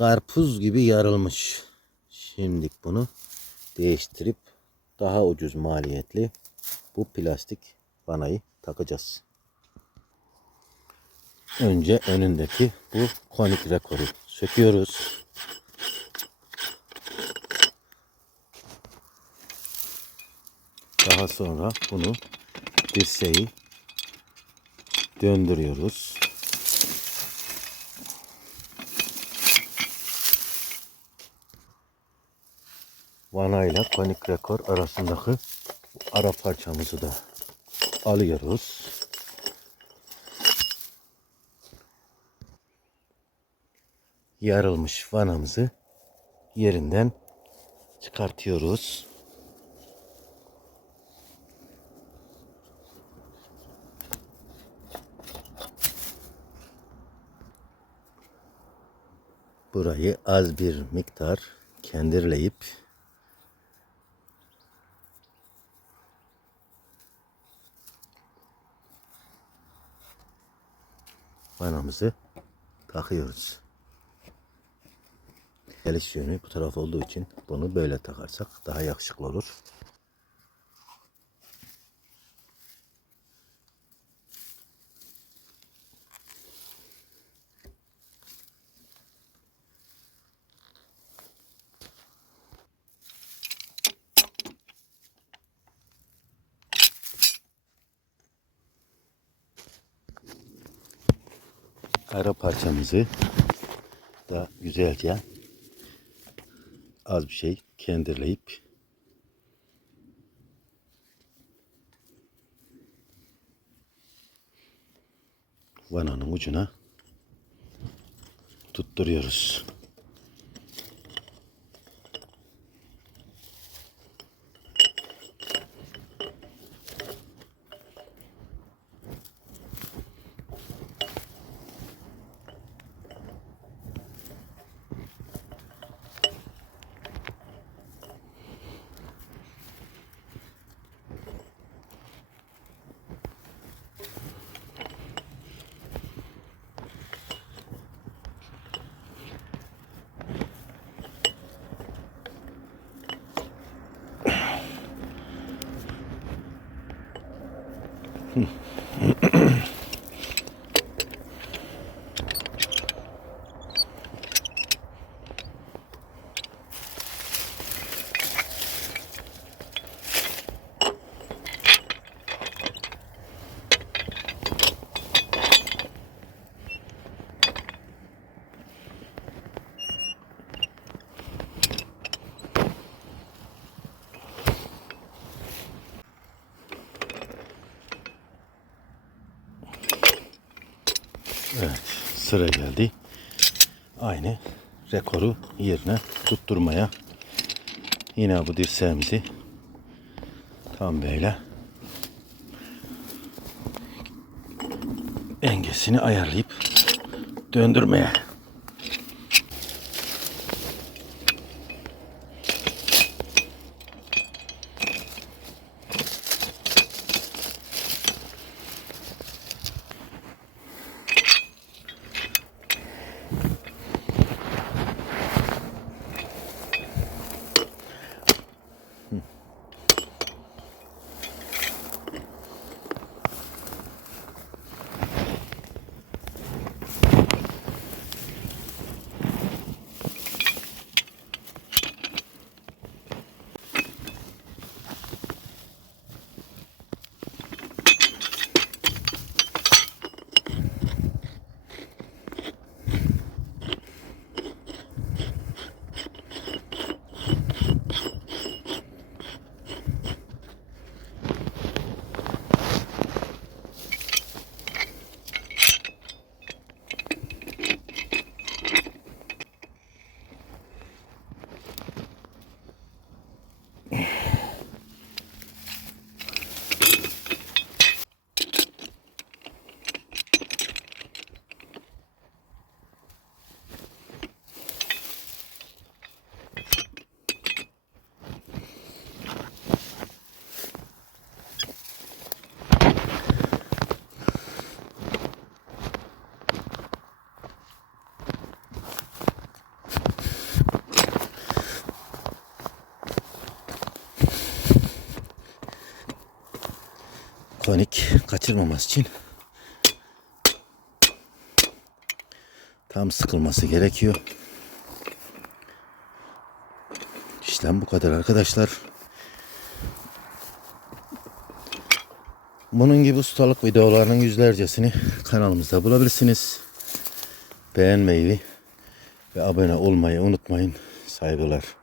karpuz gibi yarılmış. Şimdi bunu değiştirip daha ucuz maliyetli bu plastik vanayı takacağız. Önce önündeki bu konik rekoru söküyoruz. Daha sonra bunu dirseği döndürüyoruz. Vana ile konik rekor arasındaki ara parçamızı da alıyoruz. Yarılmış vanamızı yerinden çıkartıyoruz. Burayı az bir miktar kendirleyip vanamızı takıyoruz. Geliş yönü bu taraf olduğu için bunu böyle takarsak daha yakışıklı olur. Ara parçamızı da güzelce az bir şey kendirleyip vananın ucuna tutturuyoruz. Hmm. Evet, sıra geldi. Aynı rekoru yerine tutturmaya. Yine bu dirseğimizi tam böyle engesini ayarlayıp döndürmeye. Panik kaçırmaması için tam sıkılması gerekiyor. İşlem bu kadar arkadaşlar. Bunun gibi ustalık videolarının yüzlercesini kanalımızda bulabilirsiniz. Beğenmeyi ve abone olmayı unutmayın. Saygılar.